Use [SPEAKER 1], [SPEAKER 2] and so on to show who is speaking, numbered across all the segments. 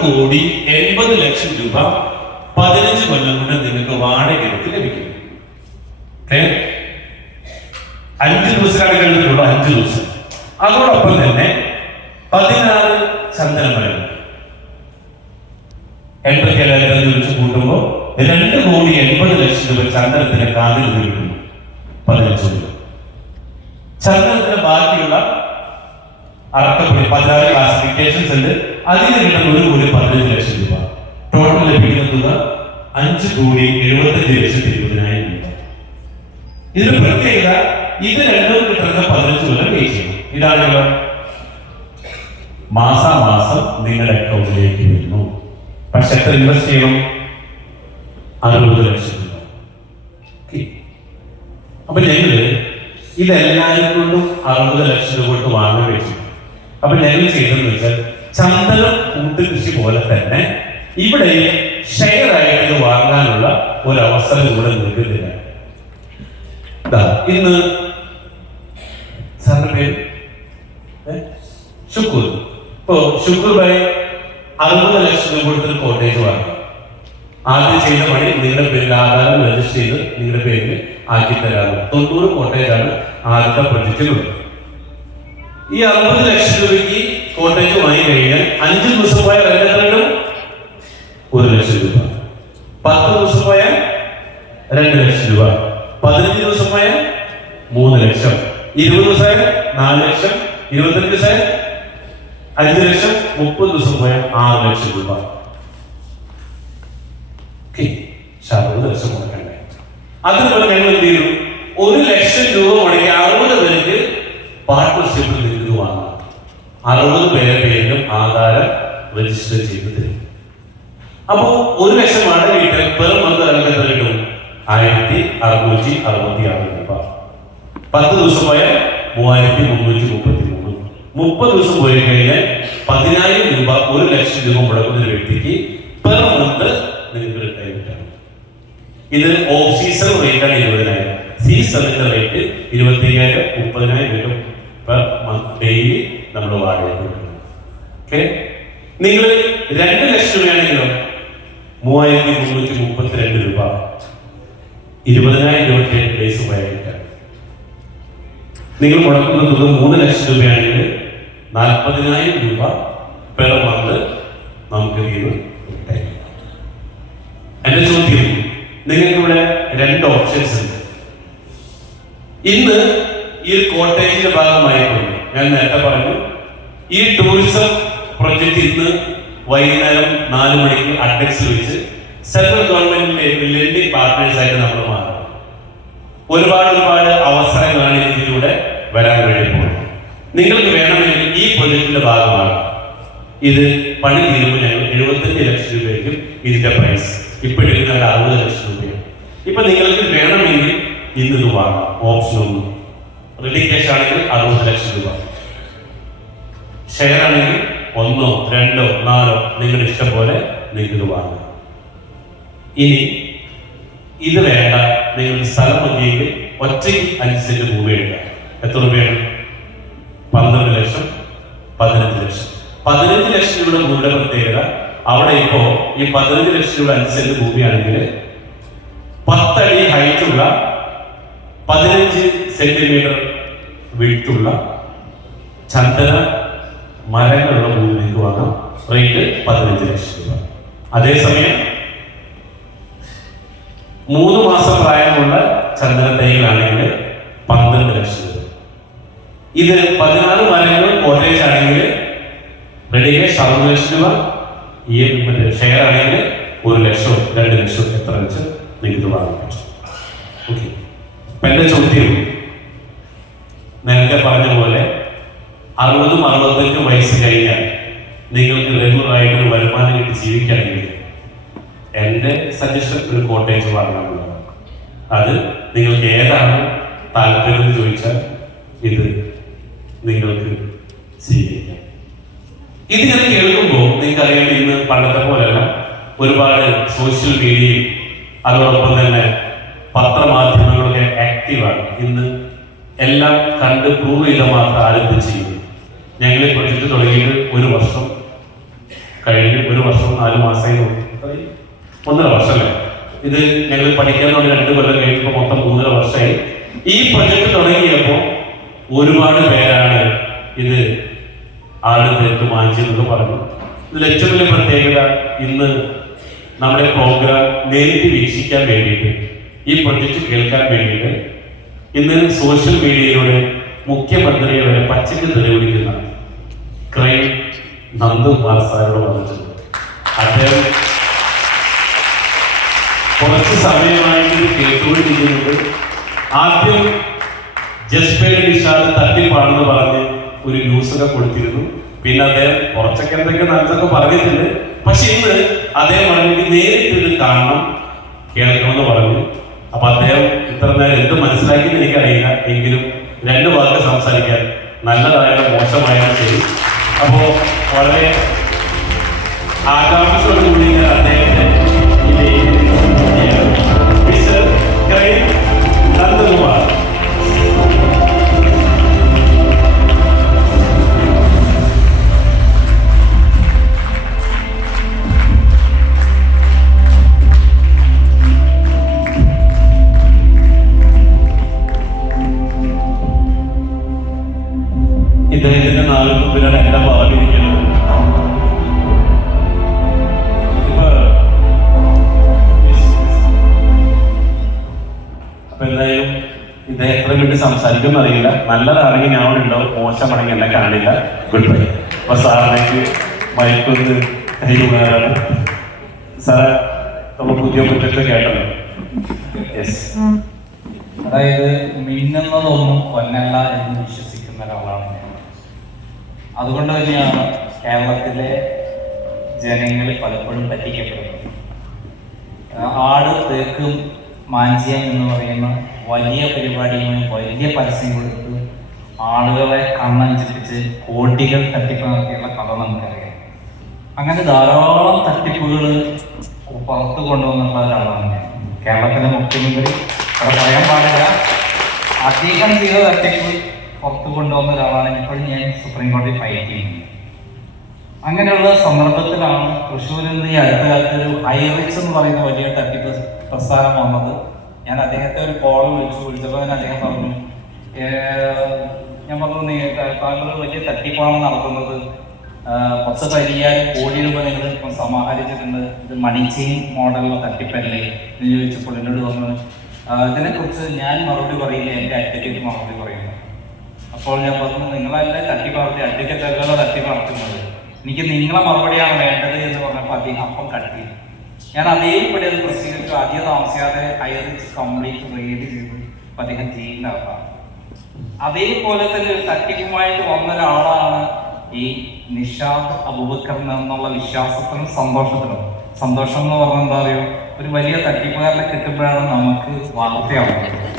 [SPEAKER 1] കോടി എൺപത് ലക്ഷം രൂപ പതിനഞ്ച് കൊല്ലം കൊണ്ട് നിങ്ങൾക്ക് വാടകയ്ക്ക് ലഭിക്കും. ഏ? അഞ്ച് ദിവസമാണ് കഴിഞ്ഞിട്ടുള്ളൂ അഞ്ച് ദിവസം. അതോടൊപ്പം തന്നെ പതിനാറ് ചന്ദന എൺപത്തി ഏഴായിരത്തി വെച്ച് കൂട്ടുമ്പോൾ രണ്ട് കോടി എൺപത് ലക്ഷം രൂപ ചന്ദനത്തിന് കാതിൽ കിട്ടുന്നു പതിനഞ്ച് ചന്ദനത്തിന് ബാക്കിയുള്ള അടക്കപ്പെടി പതിനാറ് ക്ലാസിഫിക്കേഷൻസ് ഉണ്ട്. അതിന് കിട്ടുന്ന ഒരു കോടി പതിനഞ്ച് ലക്ഷം രൂപ. ടോട്ടൽ ലഭിക്കുന്ന തുക അഞ്ച് കോടി എഴുപത്തഞ്ച് ലക്ഷത്തി ഇരുപതിനായിരം രൂപ. ഇതിന് പ്രത്യേകത ഇത് രണ്ടും കിട്ടുന്ന പതിനഞ്ച് കൊല്ലം പേ ചെയ്യണം. ഇതാണല്ലോ മാസാമാസം നിങ്ങളുടെ അക്കൗണ്ടിലേക്ക് വരുന്നു. പക്ഷെ എത്ര ഇൻവെസ്റ്റ് ചെയ്യണം? അറുപത് ലക്ഷം രൂപ. അപ്പൊ ഞങ്ങൾ ഇതെല്ലാവരും കൊണ്ടും അറുപത് ലക്ഷം രൂപ കൊണ്ട് വാങ്ങാൻ വെച്ചു അപ്പൊ ഞങ്ങൾ ചെയ്തെന്ന് വെച്ചാൽ ചന്ദനം കൂട്ടുകൃഷി പോലെ തന്നെ ഇവിടെ ഷെയർ ആയിട്ട് വാങ്ങാനുള്ള ഒരു അവസരം ഇവിടെ നൽകുന്നില്ല. ഇന്ന് സാറിന്റെ പേര്? ഷുക്കൂർ ഇപ്പോ ഷുക്കൂർ ഭായി അറുപത് ലക്ഷം രൂപ കൊടുത്തൊരു കോട്ടേജ് വാങ്ങി. ആദ്യം ചെയ്ത പണി നിങ്ങളുടെ പേരിൽ ആധാരം രജിസ്റ്റർ ചെയ്ത് നിങ്ങളുടെ പേരിൽ ആക്കി തരാറുണ്ട്. തൊണ്ണൂറ് കോട്ടേജാണ് ആദ്യത്തെ പ്രൊജക്റ്റിലുള്ളത്. ഈ അറുപത് ലക്ഷം രൂപയ്ക്ക് കോട്ടേജ് വാങ്ങി കഴിഞ്ഞാൽ അഞ്ച് ദിവസം പോയാൽ എത്ര ഒരു ലക്ഷം രൂപ. പത്ത് ദിവസം പോയാൽ രണ്ട് ലക്ഷം രൂപ. പതിനഞ്ച് ദിവസം പോയാൽ മൂന്ന് ലക്ഷം. ഇരുപത് ദിവസമായാൽ നാല് ലക്ഷം. ഇരുപത്തഞ്ച് ദിവസമായാൽ അഞ്ച് ലക്ഷം. മുപ്പത് ദിവസം പോയാൽ ആറ് ലക്ഷം രൂപ. അറുപത് ലക്ഷം മുടക്കണ്ടേ അതുപോലെ ഞങ്ങൾ എന്ത് ചെയ്തു? ഒരു ലക്ഷം രൂപ മുടക്കി അറുപത് പേർക്ക് പാർട്ട്ണർഷിപ്പിൽ അറുപത് പേരെ പേരിലും ആധാരം രജിസ്റ്റർ ചെയ്ത് തരും. അപ്പോ ഒരു ലക്ഷം വാടക കിട്ടാൻ പെർ മന്ത് എത്ര കിട്ടും? ആയിരത്തി അറുന്നൂറ്റി അറുപത്തി ആറ് രൂപ. പത്ത് ദിവസം പോയാൽ മൂവായിരത്തി മുന്നൂറ്റി മുപ്പത്തി മൂന്ന് മുപ്പത് ദിവസം പോയി കഴിഞ്ഞാൽ പതിനായിരം രൂപ ഒരു ലക്ഷം രൂപ മുടക്കുന്ന ഒരു വ്യക്തിക്ക് പെർ മന്ത് നിങ്ങൾക്ക് റിട്ടേൺ കിട്ടണം ഇത് ഓഫ് സീസൺ റേറ്റ് ആണ് ഇരുപതിനായിരം. സീസണിന്റെ റേറ്റ് ഇരുപത്തി അയ്യായിരം മുപ്പതിനായിരം രൂപ പെർ മന്ത് ഡെയിലി നമ്മൾ ഓക്കെ നിങ്ങൾ രണ്ട് ലക്ഷം വേണമെങ്കിലും? മൂവായിരത്തി മുന്നൂറ്റി മുപ്പത്തിരണ്ട് രൂപ ഇരുപതിനായിരം രൂപ ഡേയ്സ് പോയാൽ നിങ്ങൾ മുടക്കുന്ന തുക മൂന്ന് ലക്ഷം രൂപയാണെങ്കിൽ നാൽപ്പതിനായിരം രൂപ പെർ മന്ത് നമുക്ക്. എന്റെ ചോദ്യം നിങ്ങൾക്ക് ഇവിടെ രണ്ട് ഓപ്ഷൻസ് ഉണ്ട്. ഇന്ന് ഈ കോട്ടേജിന്റെ ഭാഗമായിക്കൊണ്ട് ഞാൻ നേരത്തെ പറഞ്ഞു ഈ ടൂറിസം പ്രൊജക്ട് ഇന്ന് വൈകുന്നേരം നാല് മണിക്ക് അഡ്ഡക്സിൽ വെച്ച് സെൻട്രൽ ഗവൺമെന്റിന്റെ ലെൻഡിംഗ് പാർട്ട്നേഴ്സ് നമ്മൾ മാറും. ഒരുപാട് ഒരുപാട് അവസരങ്ങളാണ് ഇതിലൂടെ വരാൻ വേണ്ടി പോകുന്നത്. നിങ്ങൾക്ക് വേണമെങ്കിൽ ഈ പ്രൊജക്ടിന്റെ ഭാഗമാണ്. ഇത് പണി തീരുമ്പോൾ ഞങ്ങൾ എഴുപത്തഞ്ച് ലക്ഷം രൂപയ്ക്കും ഇതിന്റെ പ്രൈസ് ഇപ്പോഴും ഒരു അറുപത് ലക്ഷം രൂപയാണ്. ഇപ്പൊ നിങ്ങൾക്ക് വേണമെങ്കിൽ ഇന്ന് ഇത് വാങ്ങാം. ഓപ്ഷൻ ഒന്ന് റെഡി ക്യാഷ് ആണെങ്കിൽ അറുപത് ലക്ഷം രൂപ. ഷെയർ ആണെങ്കിൽ ഒന്നോ രണ്ടോ നാലോ നിങ്ങളുടെ ഇഷ്ടം പോലെ നിങ്ങൾക്ക് വാങ്ങാം. ഇനി ഇത് വേണ്ട നിങ്ങൾ സ്ഥലം മതിയെങ്കിൽ ഒറ്റയ്ക്ക് അഞ്ച് സെന്റ് ഭൂമി എടുക്കാം എത്ര രൂപയാണ്? പന്ത്രണ്ട് ലക്ഷം പതിനഞ്ച് ലക്ഷം. പതിനഞ്ച് ലക്ഷം രൂപയുടെ ഭൂമിയുടെ പ്രത്യേകത അവിടെ ഇപ്പോ ഈ പതിനഞ്ച് ലക്ഷം രൂപ അഞ്ച് സെന്റ് ഭൂമിയാണെങ്കിൽ പത്തടി ഹൈറ്റുള്ള പതിനഞ്ച് സെന്റിമീറ്റർ വിട്ടുള്ള ചന്ദന മരങ്ങളുള്ള ഭൂമിയിലേക്ക് വാങ്ങാം. റേറ്റ് പതിനഞ്ച് ലക്ഷം രൂപ. അതേസമയം മൂന്ന് മാസം പ്രായമുള്ള ചന്ദന തൈകളാണെങ്കിൽ പന്ത്രണ്ട് ലക്ഷം രൂപ. ഇത് പതിനാറ് മരങ്ങൾ കോട്ടേജ് ആണെങ്കിൽ റെഡിയെ അറുപത് ലക്ഷം രൂപ. ഈ മറ്റേ ഷെയർ ആണെങ്കിൽ ഒരു ലക്ഷം രണ്ട് ലക്ഷം എത്ര വെച്ച് നിങ്ങൾക്ക് വാങ്ങാൻ പറ്റും. ഓക്കെ അപ്പൊ ചോദ്യം നേരത്തെ പറഞ്ഞ പോലെ അറുപതും അറുപത്തഞ്ചും വയസ്സ് കഴിഞ്ഞാൽ നിങ്ങൾക്ക് റെഗുലർ ആയിട്ട് ഒരു വരുമാനം കിട്ടി ജീവിക്കണമെങ്കിൽ എന്റെ സജഷൻ ഒരു കോട്ടേജ് വാങ്ങാനുള്ളതാണ് അത് നിങ്ങൾക്ക് ഏതാണ് താല്പര്യം എന്ന് ചോദിച്ചാൽ ഇത് നിങ്ങൾക്ക് സ്വീകരിക്കാം. ഇത് ഞാൻ കേൾക്കുമ്പോൾ നിങ്ങൾക്ക് അറിയാം ഇന്ന് പണ്ടത്തെ പോലെയല്ല. ഒരുപാട് സോഷ്യൽ മീഡിയയും അതോടൊപ്പം തന്നെ പത്രമാധ്യമങ്ങളൊക്കെ ആക്റ്റീവാണ് ഇന്ന് എല്ലാം കണ്ട് പ്രൂവ് ചെയ്ത മാത്രം ആരും ഇത് ചെയ്യുന്നു ഞങ്ങളെ പ്രൊജക്ട് തുടങ്ങിയിട്ട് ഒരു വർഷം കഴിഞ്ഞ് ഒരു വർഷം നാല് മാസമായി നോക്കി ഒന്നര വർഷമല്ലേ? ഇത് ഞങ്ങൾ പഠിക്കാൻ തുടങ്ങി രണ്ട് കൊല്ലം കഴിഞ്ഞപ്പോൾ മൊത്തം മൂന്നര വർഷമായി. ഈ പ്രൊജക്ട് തുടങ്ങിയപ്പോൾ ഒരുപാട് പേരാണ് ഇത് ആട് തീർത്ത് വാങ്ങിച്ചതെന്ന് പറഞ്ഞു. ഇതിൽ ഏറ്റവും വലിയ പ്രത്യേകത ഇന്ന് നമ്മുടെ പ്രോഗ്രാം നേരിട്ട് വീക്ഷിക്കാൻ വേണ്ടിയിട്ട് ഈ പ്രൊജക്ട് കേൾക്കാൻ വേണ്ടിയിട്ട് ഇന്ന് സോഷ്യൽ മീഡിയയിലൂടെ മുഖ്യമന്ത്രിയെ വരെ പച്ചക്ക് തെളിവിടിക്കുന്ന ക്രൈം നന്ദകുമാർ സാറിനോട് വന്നിട്ടുണ്ട്. അദ്ദേഹം കുറച്ച് സമയമായിട്ട് കേട്ടുകൊണ്ടിരിക്കുന്നുണ്ട്. ആദ്യം ജസ്പേഡ് നിഷാദ് തട്ടിപ്പാണെന്ന് പറഞ്ഞ് ഒരു ന്യൂസൊക്കെ കൊടുത്തിരുന്നു. പിന്നെ അദ്ദേഹം കുറച്ചൊക്കെ എന്തൊക്കെ നല്ലതൊക്കെ പറഞ്ഞിട്ടുണ്ട്. പക്ഷെ ഇന്ന് അദ്ദേഹം പറഞ്ഞു നേരിട്ട് ഇത് കാണണം കേൾക്കണമെന്ന് പറഞ്ഞു. അപ്പൊ അദ്ദേഹം ഇത്ര നേരം എന്ത് മനസ്സിലാക്കിയെന്ന് എനിക്കറിയില്ല. എങ്കിലും രണ്ട് വാക്ക് സംസാരിക്കാൻ നല്ലതായാലും മോശമായാലും ശരി. അപ്പോ വളരെ ആകാംക്ഷയോടുകൂടി മുമ്പിലാണ് എന്റെ ഭാഗത്തിരിക്കുന്നു എത്ര അറിയില്ല. നല്ലതാണെങ്കിൽ ഞാൻ അവിടെ മോശമാണെങ്കിൽ എന്നെ കാണില്ല. ഗുഡ് ബൈ അപ്പൊ സാറിനേക്ക് മയക്കൊന്ന് കൈമാറാണ് സാർ നമ്മൾ പുതിയ കുറ്റത്തെ കേട്ടത്
[SPEAKER 2] അതായത് മിന്നുന്നതൊന്നും പൊന്നല്ല എന്ന് വിശ്വസിക്കുന്ന ഒരാളാണ് ഞാൻ. അതുകൊണ്ട് തന്നെയാണ് കേരളത്തിലെ ജനങ്ങൾ പലപ്പോഴും പറ്റിക്കപ്പെടുന്നത്. ആട് തേക്കും മാഞ്ചിയം എന്ന് പറയുന്ന വലിയ പരിപാടിയുമായി വലിയ പരസ്യം കൊടുത്ത് ആളുകളെ കണ്ണഞ്ചിപ്പിച്ച് കോടികൾ തട്ടിപ്പ് നടത്തിയുള്ള കഥ നമുക്കറിയാം. അങ്ങനെ ധാരാളം തട്ടിപ്പുകൾ പുറത്തു കൊണ്ടുവന്നുള്ള ഒരാളാണ് ഞാൻ. കേരളത്തിലെ മുഖ്യമന്ത്രി. അവിടെ പറയാൻ പാടില്ല. അധികം ചെയ്ത തട്ടിപ്പ് പുറത്തു കൊണ്ടുവന്ന ഒരാളാണ് ഇപ്പോൾ ഞാൻ സുപ്രീം കോടതി ഫൈറ്റ് ചെയ്യുന്നത്. അങ്ങനെയുള്ള സന്ദർഭത്തിലാണ് തൃശ്ശൂരിൽ നിന്ന് ഈ അടുത്ത കാലത്ത് ഒരു ഐറിച്ച് എന്ന് പറയുന്ന വലിയ തട്ടിപ്പ് പ്രസ്ഥാനം വന്നത്. ഞാൻ അദ്ദേഹത്തെ ഒരു കോൾ വിളിച്ചു വിളിച്ചപ്പോൾ തന്നെ അദ്ദേഹം പറഞ്ഞു ഞാൻ പറഞ്ഞു "നീ താങ്കൾ വലിയ തട്ടിപ്പാണ് നടത്തുന്നത്. പത്ത് പതിനയ്യായിരം കോടി രൂപ നിങ്ങൾ ഇപ്പം സമാഹരിച്ചിട്ടുണ്ട്. ഇത് മണി ചെയിൻ മോഡലുള്ള തട്ടിപ്പല്ലേ? എന്ന് ചോദിച്ചപ്പോൾ എന്നോട് പറഞ്ഞു "ആഹ് ഇതിനെക്കുറിച്ച് ഞാൻ മറുപടി പറയില്ല. എന്റെ അഡ്വക്കേറ്റ് മറുപടി പറയുന്നു അപ്പോൾ ഞാൻ പറഞ്ഞു നിങ്ങളല്ലേ തട്ടി പറത്തി അഡ്വക്കേറ്റ് തട്ടി പറത്തുന്നത് എനിക്ക് നിങ്ങളെ മറുപടിയാണ് വേണ്ടത് എന്ന് പറഞ്ഞപ്പോൾ അദ്ദേഹം അപ്പം കട്ടി ഞാൻ അതേപടി അത് പ്രസിദ്ധീകരിച്ചു. അധികം താമസിയാതെ അയർ കംപ്ലീറ്റ് റെയ്ഡ് ചെയ്തു. അപ്പം അദ്ദേഹം ജയിലിനകത്താണ് അതേപോലെ തന്നെ ഒരു തട്ടിപ്പുമായിട്ട് വന്ന ഒരാളാണ് ഈ നിഷാദ് അബൂബക്കർ എന്നുള്ള വിശ്വാസത്തിനും സന്തോഷത്തിനും. സന്തോഷം എന്ന് പറഞ്ഞാൽ എന്താ പറയുക ഒരു വലിയ തട്ടിപ്പുകാരനെ കിട്ടുമ്പോഴാണ് നമുക്ക് വാർത്തയാവുന്നത്.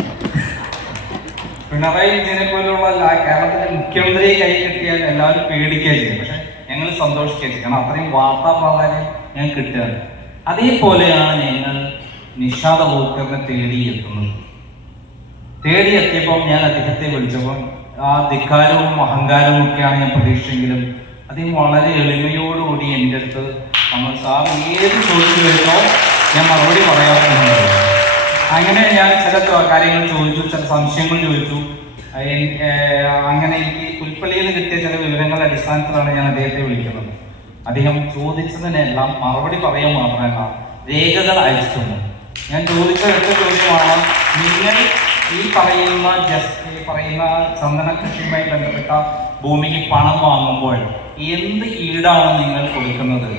[SPEAKER 2] പിണറായി വിജയനെ പോലുള്ള കേരളത്തിന്റെ മുഖ്യമന്ത്രിയെ കൈ കിട്ടിയാൽ എല്ലാവരും പേടിക്കുക ചെയ്യും പക്ഷെ ഞങ്ങൾ സന്തോഷിക്കുക ചെയ്യും കാരണം അത്രയും വാർത്താ പ്രാധാന്യം ഞങ്ങൾക്ക് കിട്ടുകയാണ് അതേപോലെയാണ് ഞങ്ങൾ നിഷാദ വോക്കറിനെ തേടി എത്തുന്നത്. തേടി എത്തിയപ്പോൾ ഞാൻ അദ്ദേഹത്തെ വിളിച്ചപ്പോൾ ആ ധിക്കാരവും അഹങ്കാരവും ഒക്കെയാണ് ഞാൻ പ്രതീക്ഷിച്ചെങ്കിലും അദ്ദേഹം വളരെ എളിമയോടുകൂടി എന്റെ അടുത്ത് നമ്മൾ സാർ ഏത് ചോദിച്ചു വരുന്നോ ഞാൻ മറുപടി പറയാറുണ്ട്. അങ്ങനെ ഞാൻ ചില കാര്യങ്ങൾ ചോദിച്ചു ചില സംശയങ്ങൾ ചോദിച്ചു. അങ്ങനെ എനിക്ക് പുൽപ്പള്ളിയിൽ കിട്ടിയ ചില വിവരങ്ങളുടെ അടിസ്ഥാനത്തിലാണ് ഞാൻ അദ്ദേഹത്തെ വിളിക്കുന്നത്. അദ്ദേഹം ചോദിച്ചതിനെല്ലാം മറുപടി പറയാൻ മാത്രമല്ല രേഖകൾ അയച്ചിട്ടുണ്ട് ഞാൻ ചോദിച്ച ഒറ്റ ചോദ്യമാണ് നിങ്ങൾ ഈ പറയുന്ന ജസ്റ്റ് ഈ പറയുന്ന ചന്ദന കൃഷിയുമായി ബന്ധപ്പെട്ട ഭൂമിക്ക് പണം വാങ്ങുമ്പോൾ എന്ത് ഈടാണ് നിങ്ങൾ കൊടുക്കുന്നത്?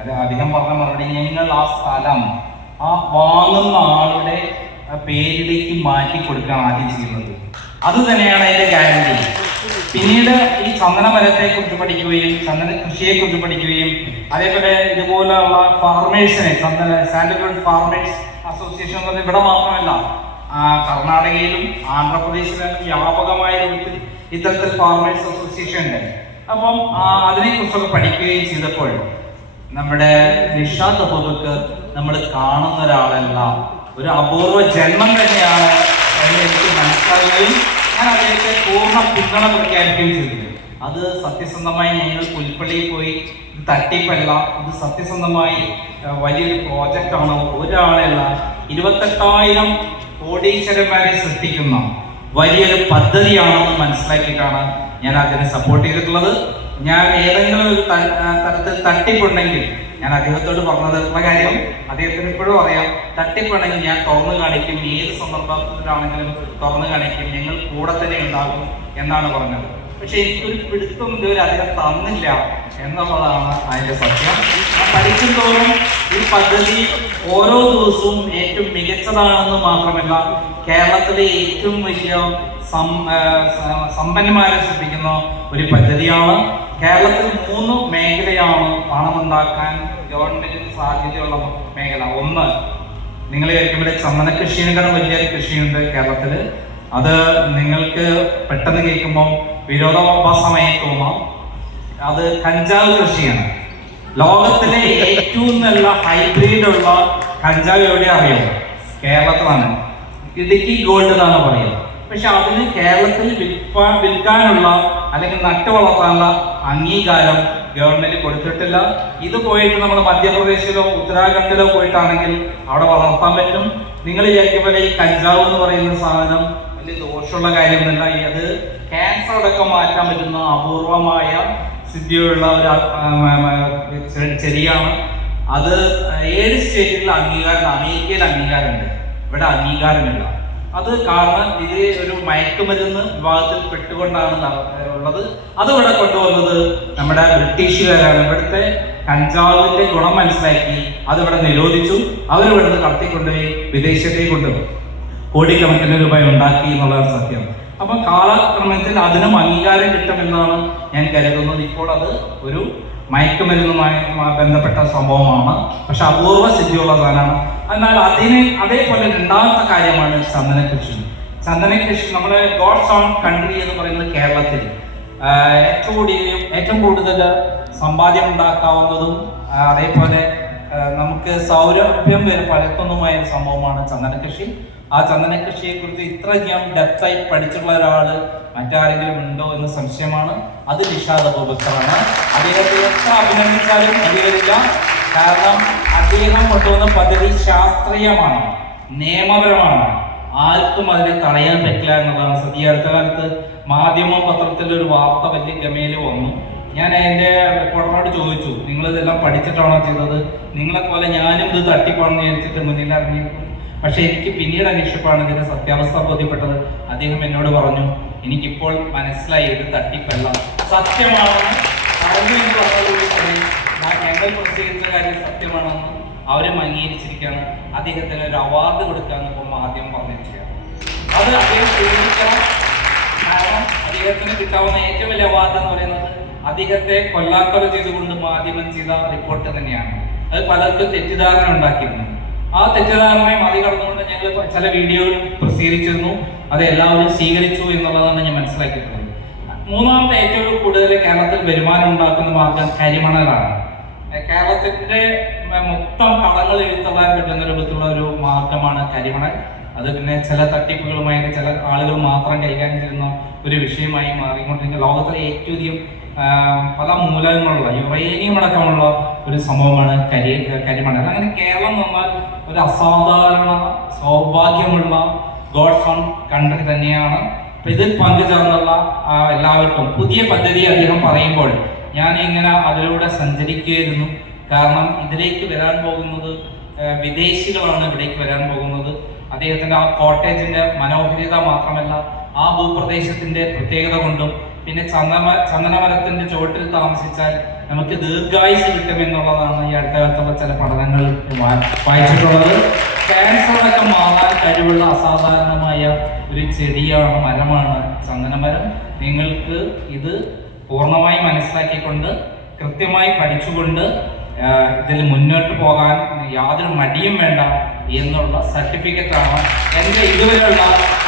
[SPEAKER 2] അത് അദ്ദേഹം പറഞ്ഞ മറുപടി ഞങ്ങൾ ആ സ്ഥലം ആ വാങ്ങുന്ന ആളുടെ പേരിലേക്ക് മാറ്റി കൊടുക്കാൻ ആദ്യം ചെയ്യുന്നത്. അത് തന്നെയാണ് അതിന്റെ ഗ്യാരണ്ടി പിന്നീട് ഈ ചന്ദന മരത്തെ കുറിച്ച് പഠിക്കുകയും ചന്ദന കൃഷിയെ കുറിച്ച് പഠിക്കുകയും അതേപോലെ ഇതുപോലെയുള്ള ഫാർമേഴ്സിനെ ചന്ദന സാൻഡൽവുഡ് ഫാർമേഴ്സ് അസോസിയേഷൻ ഇവിടെ മാത്രമല്ല കർണാടകയിലും ആന്ധ്രാപ്രദേശിലും വ്യാപകമായ രൂപത്തിൽ ഇത്തരത്തിൽ ഫാർമേഴ്സ് അസോസിയേഷൻ ഉണ്ട്. അപ്പം അതിനെ അതിനെക്കുറിച്ചൊക്കെ പഠിക്കുകയും ചെയ്തപ്പോൾ നമ്മുടെ നിഷാദ് അബൂബക്കർ നമ്മൾ കാണുന്ന ഒരാളല്ല ഒരു അപൂർവ ജന്മം തന്നെയാണ് എന്ന് എനിക്ക് മനസ്സിലാവുകയും ഞാൻ അദ്ദേഹത്തെ പൂർണ പിന്തുണ പ്രഖ്യാപിക്കുകയും ചെയ്തു അത് സത്യസന്ധമായി ഞങ്ങൾ പുൽപ്പള്ളിയിൽ പോയി ഇത് തട്ടിപ്പല്ല. ഇത് സത്യസന്ധമായി വലിയൊരു പ്രോജക്റ്റാണ് ഒരാളല്ല. ഇരുപത്തെട്ടായിരം കോടീശ്വരന്മാരെ സൃഷ്ടിക്കുന്ന വലിയൊരു പദ്ധതിയാണെന്ന് മനസ്സിലാക്കിയിട്ടാണ് ഞാൻ അതിനെ സപ്പോർട്ട് ചെയ്തിട്ടുള്ളത്. ഞാൻ ഏതെങ്കിലും ഒരു തരത്തിൽ തട്ടിപ്പുണ്ടെങ്കിൽ ഞാൻ അദ്ദേഹത്തോട് പറഞ്ഞത് കാര്യം? അദ്ദേഹത്തിന് ഇപ്പോഴും അറിയാം. തട്ടിപ്പുണ്ടെങ്കിൽ ഞാൻ തുറന്നു കാണിക്കും. ഏത് സന്ദർഭത്തിലാണെങ്കിലും തുറന്നു കാണിക്കും. ഞങ്ങൾ കൂടെ തന്നെ ഉണ്ടാകും എന്നാണ് പറഞ്ഞത്. പക്ഷെ എനിക്കൊരു പിടുത്തം ഇതുവരെ അദ്ദേഹം തന്നില്ല എന്നുള്ളതാണ് അതിന്റെ സത്യം. പഠിക്കും തോറും ഈ പദ്ധതി ഓരോ ദിവസവും ഏറ്റവും മികച്ചതാണെന്ന് മാത്രമല്ല കേരളത്തിലെ ഏറ്റവും വലിയ സം- ശ്രദ്ധിക്കുന്ന ഒരു പദ്ധതിയാണ്. കേരളത്തിൽ മൂന്ന് മേഖലയാണ് പണമുണ്ടാക്കാൻ ഗവൺമെന്റിന് സാധ്യതയുള്ള മേഖല. ഒന്ന് നിങ്ങൾ കേൾക്കുമ്പോൾ ചന്ദന കൃഷിയേക്കാളും വലിയ കൃഷിയുണ്ട് കേരളത്തിൽ അത് നിങ്ങൾക്ക് പെട്ടെന്ന് കേൾക്കുമ്പോൾ വിരോധാഭാസമായി തോന്നാം. അത് കഞ്ചാവ് കൃഷിയാണ്. ലോകത്തിലെ ഏറ്റവും നല്ല ഹൈബ്രിഡ് ഉള്ള കഞ്ചാവ് എവിടെ അറിയാം? കേരളത്തിലാണ്. ഇടുക്കി ഗോൾഡ് എന്നാണ് പറയുക. പക്ഷെ അതിന് കേരളത്തിൽ വിൽപ്പാ വിൽക്കാനുള്ള അല്ലെങ്കിൽ നട്ടു വളർത്താനുള്ള അംഗീകാരം ഗവൺമെന്റ് കൊടുത്തിട്ടില്ല. ഇത് പോയിട്ട് നമ്മൾ മധ്യപ്രദേശിലോ ഉത്തരാഖണ്ഡിലോ പോയിട്ടാണെങ്കിൽ അവിടെ വളർത്താൻ പറ്റും. നിങ്ങൾ വിചാരിക്കുമ്പോൾ ഈ കഞ്ചാവ് എന്ന് പറയുന്ന സാധനം വലിയ ദോഷമുള്ള കാര്യമൊന്നുമില്ല. അത് ക്യാൻസർ അടക്കം മാറ്റാൻ പറ്റുന്ന അപൂർവമായ സിദ്ധിയുള്ള ഒരു ചെടിയാണ്. അത് ഏഴ് സ്റ്റേറ്റിൽ അംഗീകാരം അമേരിക്കയിൽ അംഗീകാരമുണ്ട്. ഇവിടെ അംഗീകാരമില്ല. അത് കാരണം ഇത് ഒരു മയക്കുമരുന്ന് വിഭാഗത്തിൽ പെട്ടുകൊണ്ടാണ് ഉള്ളത്. അത് ഇവിടെ കൊണ്ടുവന്നത് നമ്മുടെ ബ്രിട്ടീഷുകാരാണ്. ഇവിടുത്തെ കഞ്ചാവിന്റെ ഗുണം മനസ്സിലാക്കി അത് ഇവിടെ നിരോധിച്ചു അവരിവിടുന്ന് കടത്തിക്കൊണ്ടുപോയി വിദേശത്തേക്ക് കൊണ്ടുപോയി കോടിക്കണക്കിന് രൂപ ഉണ്ടാക്കി എന്നുള്ളതാണ് സത്യം. അപ്പൊ കാലക്രമത്തിൽ അതിനും അംഗീകാരം കിട്ടുമെന്നാണ് ഞാൻ കരുതുന്നത്. ഇപ്പോൾ അത് ഒരു മയക്കുമരുന്നുമായി ബന്ധപ്പെട്ട സംഭവമാണ്. പക്ഷെ അപൂർവ സിദ്ധിയുള്ള സാധനമാണ്. എന്നാൽ അതിനെ അതേപോലെ രണ്ടാമത്തെ കാര്യമാണ് ചന്ദനകൃഷി. ചന്ദനകൃഷി ചന്ദന കൃഷി നമ്മുടെ ഗോഡ്സ് ഓൺ കൺട്രി എന്ന് പറയുന്നത് കേരളത്തിൽ. ഏറ്റവും കൂടുതൽ ഏറ്റവും കൂടുതൽ സമ്പാദ്യം ഉണ്ടാക്കാവുന്നതും അതേപോലെ നമുക്ക് സൗരഭ്യം വരെ പരത്തുന്നതുമായ ഒരു സംഭവമാണ് ചന്ദന കൃഷി ആ ചന്ദന കൃഷിയെ കുറിച്ച് ഇത്രയധികം ഡെപ്തായി പഠിച്ചുള്ള ഒരാൾ മറ്റാരെങ്കിലും ഉണ്ടോ എന്ന് സംശയമാണ്. അത് നിഷാദ് അബൂബക്കറാണ് അദ്ദേഹത്തെ എത്ര അഭിനന്ദിച്ചാലും അധികരില്ല. കാരണം അദ്ദേഹം കൊണ്ടുവന്ന പദ്ധതി ശാസ്ത്രീയമാണ് നിയമപരമാണ്. ആർക്കും അതിനെ തടയാൻ പറ്റില്ല എന്നുള്ളതാണ് സത്യ അടുത്ത കാലത്ത് മാധ്യമ പത്രത്തിൽ ഒരു വാർത്ത വലിയ ഗമയിൽ വന്നു. ഞാൻ എന്റെ റിപ്പോർട്ടറോട് ചോദിച്ചു നിങ്ങൾ ഇതെല്ലാം പഠിച്ചിട്ടാണോ ചെയ്തത്? നിങ്ങളെ പോലെ ഞാനും ഇത് തട്ടിപ്പാണെന്ന് വിചാരിച്ചിട്ട് മുന്നിൽ ഇറങ്ങി. പക്ഷെ എനിക്ക് പിന്നീട് അന്വേഷിച്ചപ്പോഴാണ് ഇതിന്റെ സത്യാവസ്ഥ ബോധ്യപ്പെട്ടത്. അദ്ദേഹം എന്നോട് പറഞ്ഞു എനിക്കിപ്പോൾ മനസ്സിലായി ഇത് തട്ടിപ്പല്ല സത്യമാണെന്ന്. കാര്യം സത്യമാണെന്ന് അവരും അംഗീകരിച്ചിരിക്കുകയാണ്. അദ്ദേഹത്തിന് ഒരു അവാർഡ് കൊടുക്കാന്ന് ഇപ്പോൾ മാധ്യമം പറഞ്ഞിരിക്കുകയാണ്. അത് അദ്ദേഹം കാരണം അദ്ദേഹത്തിന് കിട്ടാവുന്ന ഏറ്റവും വലിയ അവാർഡ് എന്ന് പറയുന്നത് അദ്ദേഹത്തെ കൊല്ലാക്കൊല ചെയ്തുകൊണ്ട് മാധ്യമം ചെയ്ത റിപ്പോർട്ട് തന്നെയാണ്. അത് പലർക്കും തെറ്റിദ്ധാരണ ഉണ്ടാക്കിയിരുന്നു. ആ തെറ്റിദ്ധാരണയെ മറികടന്നുകൊണ്ട് ഞങ്ങൾ ചില വീഡിയോകൾ പ്രസിദ്ധീകരിച്ചിരുന്നു. അത് എല്ലാവരും സ്വീകരിച്ചു എന്നുള്ളതാണ് ഞാൻ മനസ്സിലാക്കിയിട്ടുള്ളത്. മൂന്നാമത്തെ ഏറ്റവും കൂടുതൽ കേരളത്തിൽ വരുമാനം ഉണ്ടാക്കുന്ന മാർഗം കരിമണലാണ്. കേരളത്തിന്റെ മൊത്തം കടങ്ങൾ എഴുത്തള്ളാൻ പറ്റുന്ന രൂപത്തിലുള്ള ഒരു മാർഗമാണ് കരിമണൽ. അത് പിന്നെ ചില തട്ടിപ്പുകളുമായിട്ട് ചില ആളുകൾ മാത്രം കൈകാര്യം ചെയ്യുന്ന ഒരു വിഷയമായി മാറിക്കൊണ്ടിരിക്കുന്ന. ലോകത്തിലെ ഏറ്റവും അധികം പല മൂലകങ്ങളുള്ള യുറേനിയം അടക്കമുള്ള ഒരു സംഭവമാണ് കരി കരിമണൽ അങ്ങനെ കേരളം വന്നാൽ ഒരു അസാധാരണ സൗഭാഗ്യമുള്ള ഗോഡ് ഫൺ കൺട്രി തന്നെയാണ്. അപ്പൊ ഇതിൽ പങ്കുചേർന്നുള്ള എല്ലാവർക്കും പുതിയ പദ്ധതി അദ്ദേഹം പറയുമ്പോൾ ഞാൻ ഇങ്ങനെ അതിലൂടെ സഞ്ചരിക്കുകയായിരുന്നു. കാരണം ഇതിലേക്ക് വരാൻ പോകുന്നത് വിദേശികളാണ് ഇവിടേക്ക് വരാൻ പോകുന്നത്. അദ്ദേഹത്തിന്റെ ആ കോട്ടേജിന്റെ മനോഹരിത മാത്രമല്ല ആ ഭൂപ്രദേശത്തിന്റെ പ്രത്യേകത കൊണ്ടും പിന്നെ ചന്ദന ചന്ദനമരത്തിന്റെ ചുവട്ടിൽ താമസിച്ചാൽ നമുക്ക് ദീർഘായുസ് കിട്ടും എന്നുള്ളതാണ് ഈ അടുത്ത കാലത്തുള്ള ചില പഠനങ്ങൾ വായിച്ചിട്ടുള്ളത്. ക്യാൻസർ അടക്കം മാറാൻ കഴിവുള്ള അസാധാരണമായ ഒരു ചെടിയാണ് മരമാണ് ചന്ദനമരം. നിങ്ങൾക്ക് ഇത് പൂർണമായി മനസ്സിലാക്കിക്കൊണ്ട് കൃത്യമായി പഠിച്ചുകൊണ്ട് ഇതിൽ മുന്നോട്ട് പോകാൻ യാതൊരു മടിയും വേണ്ട എന്നുള്ള സർട്ടിഫിക്കറ്റാണ് എന്റെ ഇതുവരെയുള്ള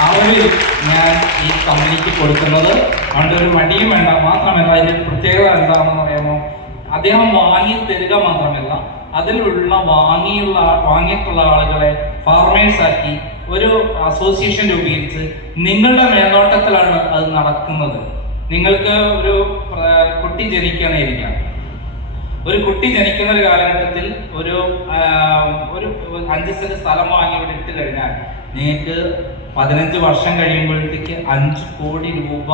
[SPEAKER 2] അറിവിൽ ഞാൻ ഈ കമ്പനിക്ക് കൊടുക്കുന്നത്. അതുകൊണ്ട് ഒരു മടിയും വേണ്ട മാത്രമല്ല അതിന്റെ പ്രത്യേകത എന്താണെന്ന് അറിയാമോ അദ്ദേഹം വാങ്ങി തരിക മാത്രമല്ല അതിലുള്ള വാങ്ങിയുള്ള വാങ്ങിയിട്ടുള്ള ആളുകളെ ഫാർമേഴ്സ് ആക്കി ഒരു അസോസിയേഷൻ രൂപീകരിച്ച് നിങ്ങളുടെ മേൽനോട്ടത്തിലാണ് അത് നടക്കുന്നത്. നിങ്ങൾക്ക് ഒരു കുട്ടി ജനിക്കണേ ജനിക്കണേരിക്കാം ഒരു കുട്ടി ജനിക്കുന്ന ഒരു കാലഘട്ടത്തിൽ ഒരു ഒരു അഞ്ച് സെന്റ് സ്ഥലം വാങ്ങി ഇവിടെ ഇട്ട് കഴിഞ്ഞാൽ നിങ്ങൾക്ക് പതിനഞ്ച് വർഷം കഴിയുമ്പോഴത്തേക്ക് അഞ്ച് കോടി രൂപ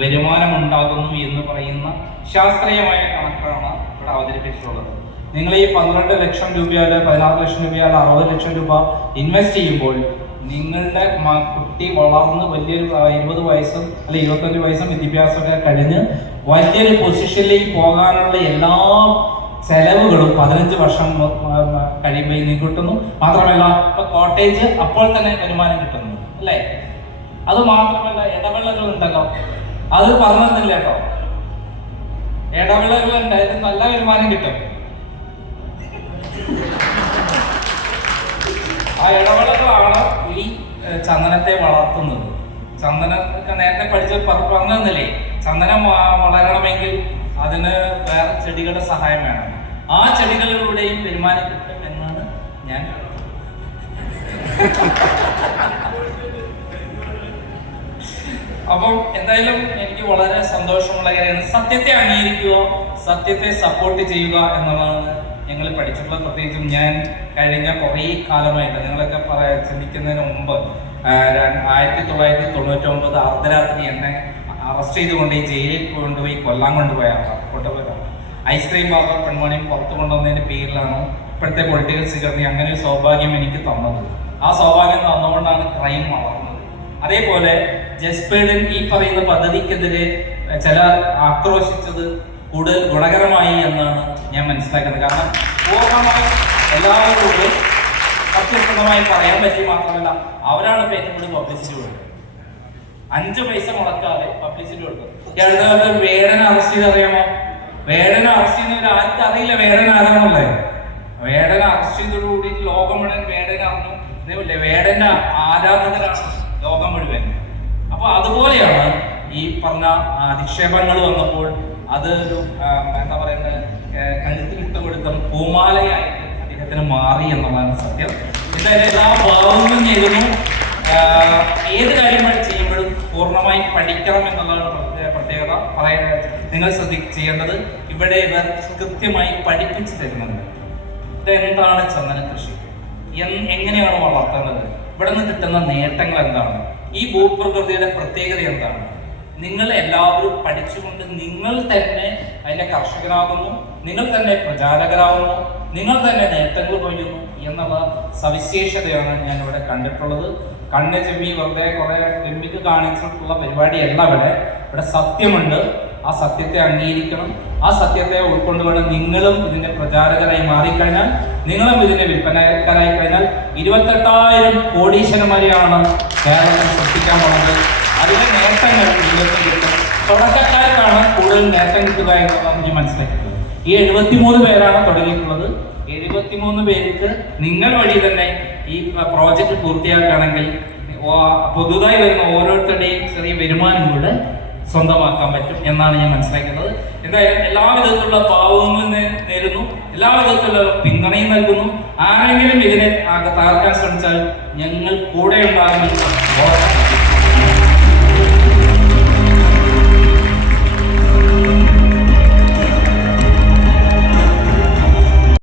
[SPEAKER 2] വരുമാനം ഉണ്ടാകുന്നു എന്ന് പറയുന്ന ശാസ്ത്രീയമായ കണക്കാണ് ഇവിടെ അവതരിപ്പിച്ചിട്ടുള്ളത്. നിങ്ങൾ ഈ പന്ത്രണ്ട് ലക്ഷം രൂപയോ അല്ലെ പതിനാറ് ലക്ഷം രൂപയോ അല്ലെ അറുപത് ലക്ഷം രൂപ ഇൻവെസ്റ്റ് ചെയ്യുമ്പോൾ നിങ്ങളുടെ കുട്ടി വളർന്ന് വലിയൊരു ഇരുപത് വയസ്സും അല്ലെ ഇരുപത്തഞ്ച് വയസ്സും വിദ്യാഭ്യാസമൊക്കെ കഴിഞ്ഞ് വലിയൊരു പൊസിഷനിലേക്ക് പോകാനുള്ള എല്ലാ ചെലവുകളും പതിനഞ്ച് വർഷം കഴിയുമ്പോൾ ഇനി കിട്ടുന്നു. മാത്രമല്ല ഇപ്പൊ കോട്ടേജ് അപ്പോൾ തന്നെ വരുമാനം കിട്ടുന്നു അല്ലേ? അത് മാത്രമല്ല ഇടവേളകൾ ഉണ്ടല്ലോ അത് പറഞ്ഞില്ല കേട്ടോ. ഇടവേളകൾ ഉണ്ടായത് നല്ല വരുമാനം കിട്ടും. ആ ഇടവേളകളാണ് ഈ ചന്ദനത്തെ വളർത്തുന്നത്. ചന്ദനത്തെ നേരത്തെ പഠിച്ച പ- പറഞ്ഞതന്നില്ലേ ചന്ദനം വളരണമെങ്കിൽ അതിന് വേറെ ചെടികളുടെ സഹായം വേണം. ആ ചെടികളിലൂടെയും വരുമാനം എന്നാണ് ഞാൻ അപ്പം എന്തായാലും എനിക്ക് വളരെ സന്തോഷമുള്ള കാര്യമാണ്. സത്യത്തെ അംഗീകരിക്കുക സത്യത്തെ സപ്പോർട്ട് ചെയ്യുക എന്നുള്ളതാണ് ഞങ്ങൾ പഠിച്ചിട്ടുള്ളത് പ്രത്യേകിച്ചും ഞാൻ കഴിഞ്ഞ കുറേ കാലമായിട്ട് നിങ്ങളൊക്കെ പറയാ ചിന്തിക്കുന്നതിന് മുമ്പ് ആയിരത്തി തൊള്ളായിരത്തി തൊണ്ണൂറ്റി ഒമ്പത് അർദ്ധരാത്രി എന്നെ അറസ്റ്റ് ചെയ്തുകൊണ്ട് ഈ ജയിലിൽ കൊണ്ടുപോയി കൊല്ലാൻ കൊണ്ടുപോയാണ് കൊണ്ടുപോയതാണ് ഐസ്ക്രീം പാർലർ പെൺമണിയും പുറത്തു കൊണ്ടുവന്നതിന്റെ പേരിലാണ് ഇപ്പോഴത്തെ പൊളിറ്റിക്കൽ സിഗറിന് അങ്ങനെ ഒരു സൗഭാഗ്യം എനിക്ക് തന്നത്. ആ സൗഭാഗ്യം തന്നുകൊണ്ടാണ് ക്രൈം വളർന്നത്. അതേപോലെ ജസ്പേഡൻ ഈ പറയുന്ന പദ്ധതിക്കെതിരെ ചില ആക്രോശിച്ചത് കൂടുതൽ ഗുണകരമായി എന്നാണ് ഞാൻ മനസ്സിലാക്കുന്നത്. കാരണം പൂർണമായി എല്ലാവരോടും സത്യസന്ധമായി പറയാൻ പറ്റി മാത്രമല്ല അവരാണ് ഇപ്പൊ കൂടുതൽ പബ്ലിസിറ്റി കൊടുക്കുന്നത് അഞ്ച് പൈസ മുടക്കാതെ പബ്ലിസിറ്റി കൊടുക്കും. ഈ വേടനെ അറസ്റ്റ് ചെയ്ത് അറിയാമോ? വേടന അറസ്റ്റ് ചെയ്യുന്നവർ ആർക്കും അറിയില്ല വേടൻ ആരാണല്ലേ വേടന അറസ്റ്റ് ചെയ്തതോടുകൂടി ലോകം മുഴുവൻ വേടന അറിഞ്ഞു. അതേപോലെ വേടന്റെ ആരാധകരാണ് ലോകം മുഴുവൻ. അപ്പൊ അതുപോലെയാണ് ഈ പറഞ്ഞ അധിക്ഷേപങ്ങൾ വന്നപ്പോൾ അത് ഒരു എന്താ പറയുന്നത് കഴുത്തിലിട്ട് കൊടുത്ത പൂമാലയായിട്ട് അദ്ദേഹത്തിന് മാറി എന്നുള്ളതാണ് സത്യം. എന്തായാലും എല്ലാ ഭാവങ്ങളും ആഹ് ഏത് കാര്യങ്ങൾ ചെയ്യുമ്പോഴും പൂർണമായി പഠിക്കണം എന്നുള്ളതാണ് പ്രത്യേക- പ്രത്യേകത. പറയാൻ നിങ്ങൾ ശ്രദ്ധി ചെയ്യേണ്ടത് ഇവിടെ ഇവർ കൃത്യമായി പഠിപ്പിച്ചു തരുന്നുണ്ട്. എന്താണ് ചന്ദന കൃഷി? എങ്ങനെയാണ് വളർത്തേണ്ടത് ഇവിടെ നിന്ന് കിട്ടുന്ന നേട്ടങ്ങൾ എന്താണ്? ഈ ഭൂപ്രകൃതിയുടെ പ്രത്യേകത എന്താണ്? നിങ്ങൾ എല്ലാവരും പഠിച്ചുകൊണ്ട് നിങ്ങൾ തന്നെ അതിന്റെ കർഷകരാകുന്നു നിങ്ങൾ തന്നെ പ്രചാരകരാകുന്നു നിങ്ങൾ തന്നെ നേട്ടങ്ങൾ കൊയ്യുന്നു എന്നുള്ള സവിശേഷതയാണ് ഞാൻ ഇവിടെ കണ്ടിട്ടുള്ളത്. കണ്ണ് ചെമ്മി വെറുതെ കുറെ ചെമ്മിക്ക് കാണിച്ചിട്ടുള്ള പരിപാടിയല്ല ഇവിടെ. ഇവിടെ സത്യമുണ്ട്. ആ സത്യത്തെ അംഗീകരിക്കണം. ആ സത്യത്തെ ഉൾക്കൊണ്ട് വേണം നിങ്ങളും ഇതിന്റെ പ്രചാരകരായി മാറിക്കഴിഞ്ഞാൽ നിങ്ങളും ഇതിന്റെ വിൽപ്പനക്കാരായി കഴിഞ്ഞാൽ ഇരുപത്തെട്ടായിരം കോടീശ്വരന്മാരെയാണ് കേരളത്തിൽ സൃഷ്ടിക്കാൻ പോകുന്നത്. അതിലെ നേട്ടങ്ങൾ നിങ്ങൾക്ക് കിട്ടും. തുടക്കക്കാർക്കാണ് കൂടുതൽ നേട്ടം കിട്ടുക എന്നുള്ളതാണ് എനിക്ക് മനസ്സിലാക്കുന്നത് ഈ എഴുപത്തിമൂന്ന് പേരാണ് തുടങ്ങിയിട്ടുള്ളത്. എഴുപത്തിമൂന്ന് പേർക്ക് നിങ്ങൾ വഴി തന്നെ ഈ പ്രോജക്റ്റ് പൂർത്തിയാക്കുകയാണെങ്കിൽ പുതുതായി വരുന്ന ഓരോരുത്തരുടെയും ചെറിയ വരുമാനം കൂടെ സ്വന്തമാക്കാൻ പറ്റും എന്നാണ് ഞാൻ മനസ്സിലാക്കുന്നത്. എന്തായാലും എല്ലാ വിധത്തിലുള്ള പാവങ്ങളും നേരുന്നു. എല്ലാ വിധത്തിലുള്ള പിന്തുണയും നൽകുന്നു. ആരെങ്കിലും ഇതിനെ താർക്കാൻ ശ്രമിച്ചാൽ ഞങ്ങൾ കൂടെ ഉണ്ടാകുമെന്ന്